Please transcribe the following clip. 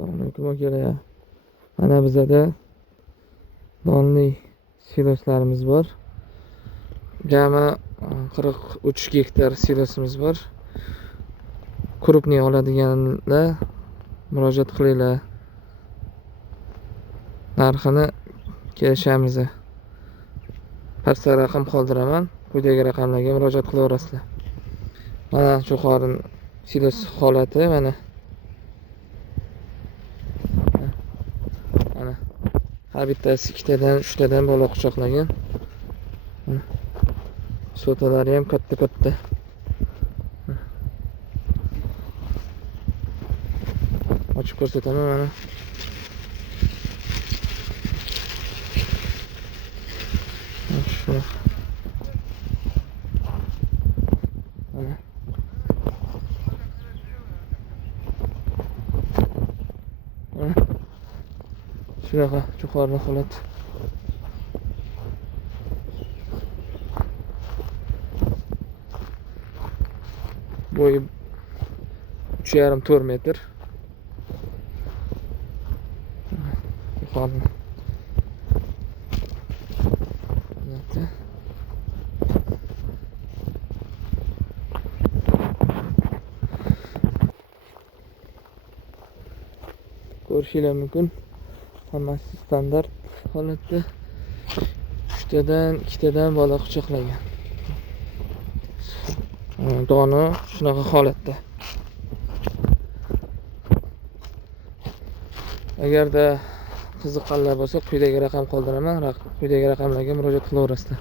Assalomu alaykum akalar. Mana bizada donli siloslarimiz bor. Jami 43 gektar silosimiz bor. Krupniy oladiganlar murojaat qilinglar. Narxini kelishamiz. Pastda raqam qoldiraman. Quyidagi raqamlarga murojaat qilaverasizlar. Mana jo'xori silos holati mana. Mana har bittasi 2tadan 3tadan bola quchoqlagan. So'talari ham katta. Ochib ko'rsataman mana. Shu. Mana. Shunaqa jo'xori holat. Bo'yi 3,5-4 metr. Jo'xori. Ko'rishingiz mumkin. Hammasi standart holatda. 3tadan 2tadan bola quchoqlagan. Doni shunaqa holatda. Agarda qiziqqanlar bo'lsa, quyidagi raqam qoldiraman. Quyidagi raqamlarga murojaat qilaverasizlar.